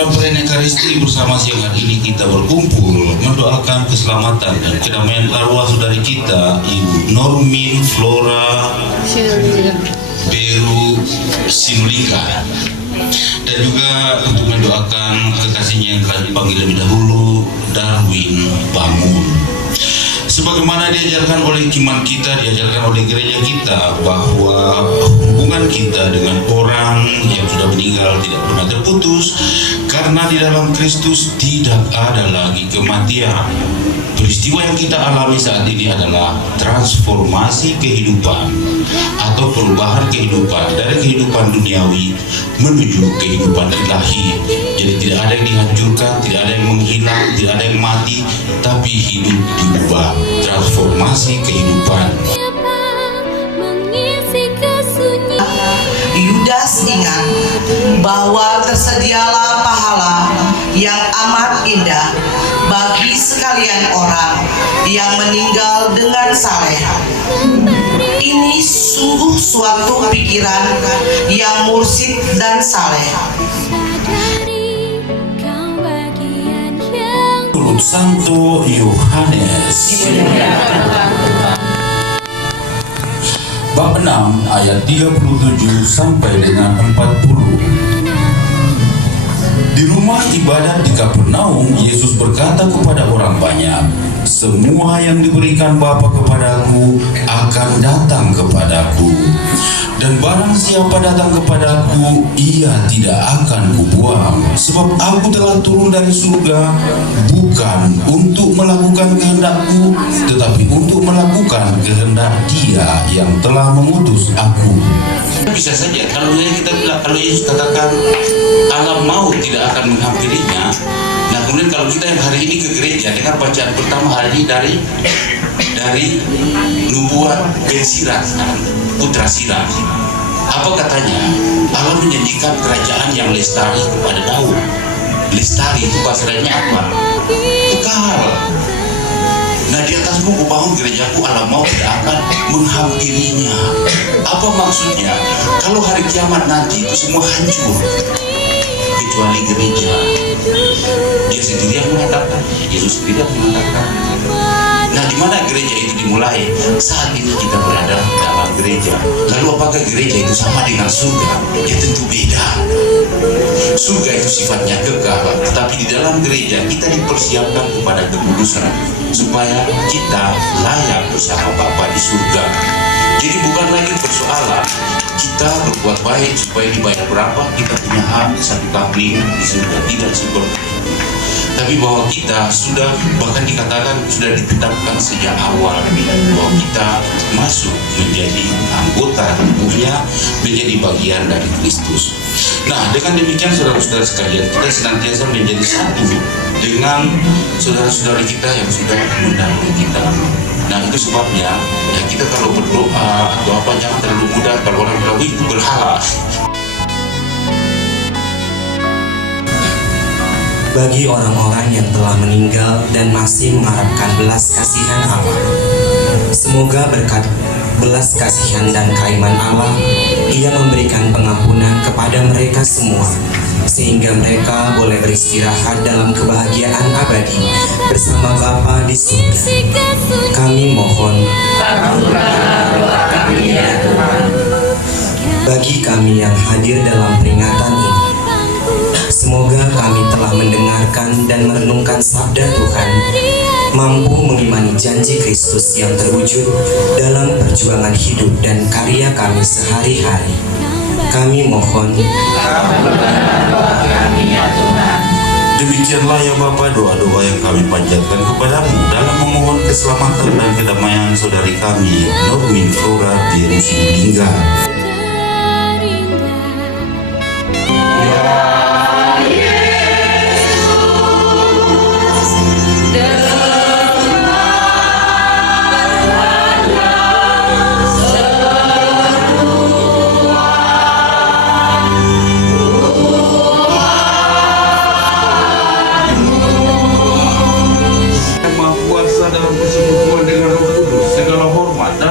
dalam perayaan Ekaristi bersama siang hari ini kita berkumpul mendoakan keselamatan dan kedamaian arwah saudari kita Ibu Normin Flora Beru Sinulinga, dan juga untuk mendoakan kekasihnya yang telah dipanggil lebih dahulu, Darwin Bangun. Sebagaimana diajarkan oleh iman kita, diajarkan oleh gereja kita, bahwa hubungan kita dengan orang yang sudah meninggal tidak pernah terputus, karena di dalam Kristus tidak ada lagi kematian. Peristiwa yang kita alami saat ini adalah transformasi kehidupan atau perubahan kehidupan dari kehidupan duniawi menuju kehidupan ilahi. Jadi tidak ada yang dihancurkan, tidak ada yang menghilang, tidak ada yang mati, tapi hidup diubah, transformasi kehidupan. Yudas ingat bahwa tersedialah pahala yang amat indah bagi sekalian orang yang meninggal dengan saleh. Ini sungguh suatu pikiran yang mursyid dan saleh. Santo Yohanes bab 6 ayat 37 sampai dengan 40. Di rumah ibadat di Kapernaum, Yesus berkata kepada orang banyak, "Semua yang diberikan Bapa kepadaku akan datang kepadaku, dan barang siapa datang kepadaku, ia tidak akan kubuang. Sebab aku telah turun dari surga, bukan untuk melakukan kehendakku, tetapi untuk melakukan kehendak Dia yang telah mengutus aku." Bisa saja kalau kita bilang, kalau Yesus katakan alam maut tidak akan menghampirinya. Nah, kemudian kalau kita yang hari ini ke gereja, dengar bacaan pertama hari ini dari nubuat Ben Sirach, putra Sirach. Apa katanya? Allah menjanjikan kerajaan yang lestari kepada Daud. Lestari itu bahasanya apa? Kekal. Nah, di atasmu kubangun gerejaku, alam maut tidak akan menghampirinya. Apa maksudnya? Kalau hari kiamat nanti itu semua hancur, kecuali gereja. Dia sendiri yang mengatakan, Yesus sendiri yang mengatakan. Nah, di mana gereja itu dimulai? Saat ini kita berada dalam gereja. Lalu apakah gereja itu sama dengan surga? Ya tentu beda. Surga itu sifatnya kekal, tetapi di dalam gereja kita dipersiapkan kepada kekudusan supaya kita layak bersama Bapa di surga. Jadi bukan lagi persoalan kita berbuat baik supaya dibayar berapa, kita punya hak satu kapling di surga, tidak seperti itu. Tapi bahwa kita sudah, bahkan dikatakan sudah ditetapkan sejak awal bahwa kita masuk menjadi anggota tubuhnya, menjadi bagian dari Kristus. Nah, dengan demikian saudara-saudara sekalian, kita senantiasa menjadi satu dengan saudara-saudara kita yang sudah mendahului kita. Nah, itu sebabnya ya kita kalau berdoa atau apa, jangan terlalu mudah kalau orang bilang itu berhala. Bagi orang-orang yang telah meninggal dan masih mengharapkan belas kasihan Allah, semoga berkat belas kasihan dan keiman Allah, Ia memberikan pengampunan kepada mereka semua, sehingga mereka boleh beristirahat dalam kebahagiaan abadi bersama Bapa di surga. Kami mohon, bagi kami yang hadir dalam peringatan ini, semoga kami telah mendengarkan dan merenungkan sabda Tuhan, mampu mengimani janji Kristus yang terwujud dalam perjuangan hidup dan karya kami sehari-hari. Kami mohon, demikianlah ya Bapa doa-doa yang kami panjatkan kepadamu dalam memohon keselamatan dan kedamaian saudari kami Normin Flora Beru Sinulinga.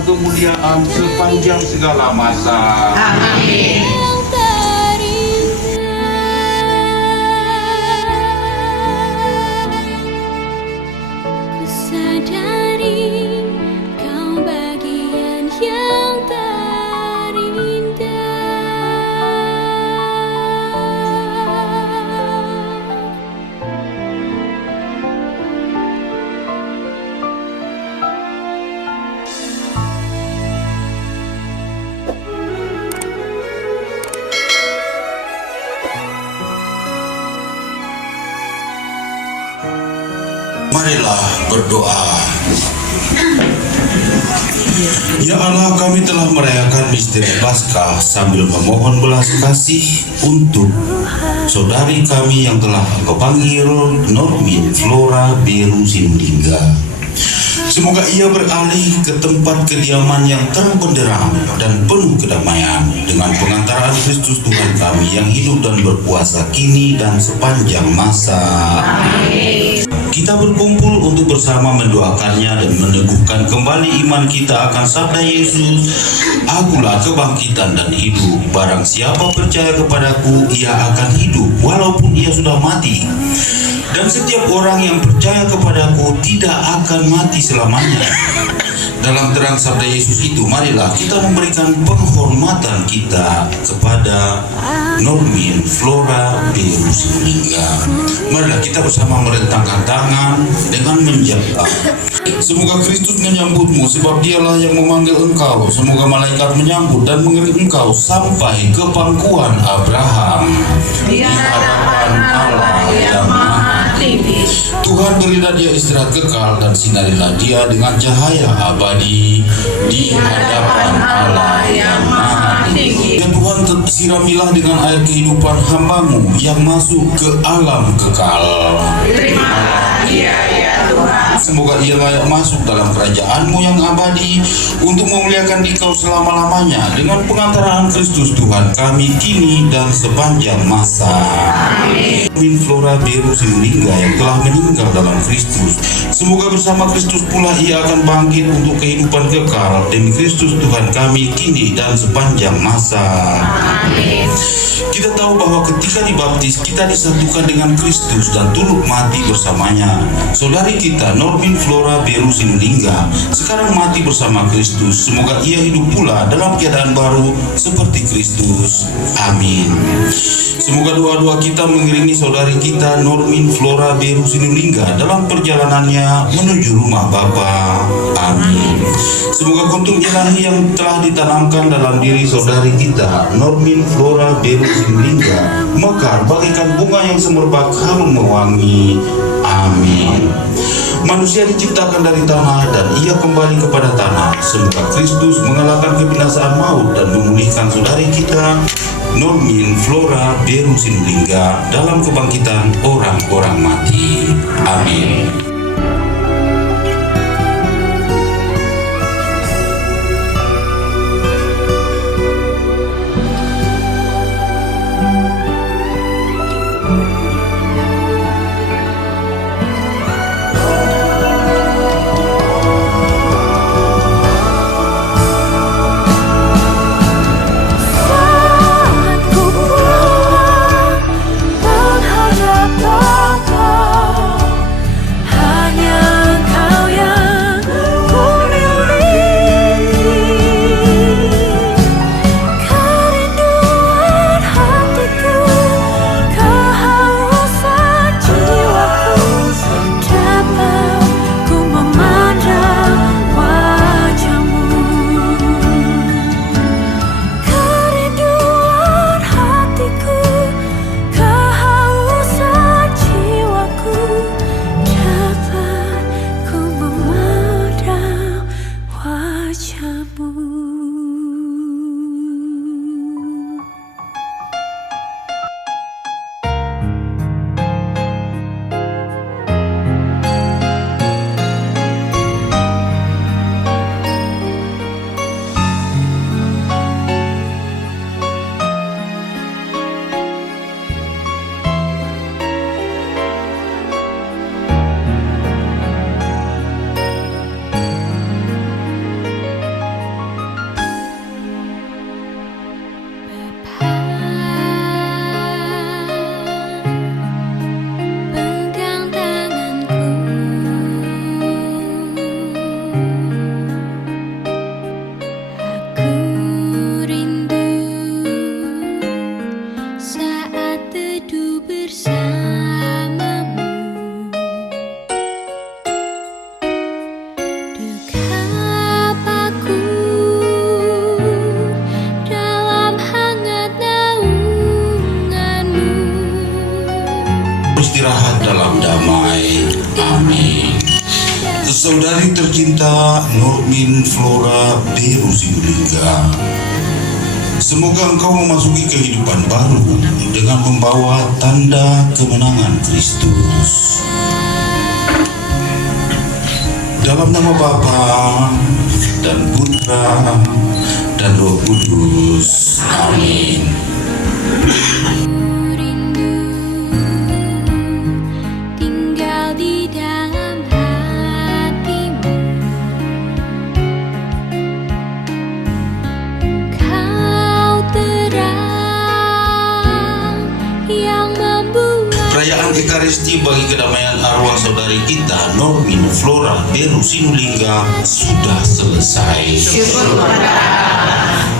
Kemuliaan sepanjang segala masa. Amin. menyadari kau bagian yang terindah. Marilah berdoa. Ya Allah, kami telah merayakan misteri Paskah sambil memohon belas kasih untuk saudari kami yang telah Engkau panggil, Normin Flora Beru Sinulinga. Semoga ia beralih ke tempat kediaman yang terang benderang dan penuh kedamaian dengan pengantaraan Kristus Tuhan kami yang hidup dan berkuasa kini dan sepanjang masa. Amin. Kita berkumpul untuk bersama mendoakannya dan meneguhkan kembali iman kita akan sabda Yesus, "Akulah kebangkitan dan hidup. Barang siapa percaya kepadaku, ia akan hidup walaupun ia sudah mati. Dan setiap orang yang percaya kepadaku tidak akan mati selamanya." Dalam terang sabda Yesus itu, marilah kita memberikan penghormatan kita kepada Normin Flora Beru Sinulinga. Marilah kita bersama merentangkan tangan dengan menjaga. Semoga Kristus menyambutmu, sebab dialah yang memanggil engkau. Semoga malaikat menyambut dan mengirim engkau sampai ke pangkuan Abraham di hadapan Allah yang Maha Tinggi. Tuhan, berilah dia istirahat kekal dan sinarilah dia dengan cahaya abadi di hadapan Allah yang Maha Tinggi. Ya Tuhan, siramilah dengan air kehidupan hamba-Mu yang masuk ke alam kekal. Terimalah dia, ya Tuhan. Semoga ia layak masuk dalam kerajaan-Mu yang abadi untuk memuliakan Dikau selama-lamanya dengan pengantaraan Kristus Tuhan kami kini dan sepanjang masa. Amin. Normin Flora Beru Sinulinga yang telah meninggal dalam Kristus, semoga bersama Kristus pula ia akan bangkit untuk kehidupan kekal demi Kristus Tuhan kami kini dan sepanjang masa. Amin. Kita tahu bahwa ketika dibaptis kita disatukan dengan Kristus dan turut mati bersamanya. Saudari kita Normin Flora Beru Sinulinga sekarang mati bersama Kristus. Semoga ia hidup pula dalam keadaan baru seperti Kristus. Amin. Semoga doa-doa kita mengiringi saudari kita Normin Flora Beru Sinulinga dalam perjalanannya menuju rumah Bapa. Amin. Semoga kuntum ilahi yang telah ditanamkan dalam diri saudari kita Normin Flora Beru Sinulinga mekar bagaikan bunga yang semerbak harum mewangi. Amin. Manusia diciptakan dari tanah dan ia kembali kepada tanah. Semoga Kristus mengalahkan kebinasaan maut dan memulihkan saudari kita Normin Flora Beru Sinulinga dalam kebangkitan orang-orang mati. Amin. Saat ku pulang menghadap Bapa, kita Normin Flora Deru Sinulinga. Semoga engkau memasuki kehidupan baru dengan membawa tanda kemenangan Kristus. Dalam nama Bapa dan Putra dan Roh Kudus. Amin. Tinggal di dalam hatimu, Kau terang yang membuat. Perayaan Ekaristi bagi kedamaian arwah saudari kita Normin Flora Deru Sinulinga sudah selesai. Syukur kepada Allah.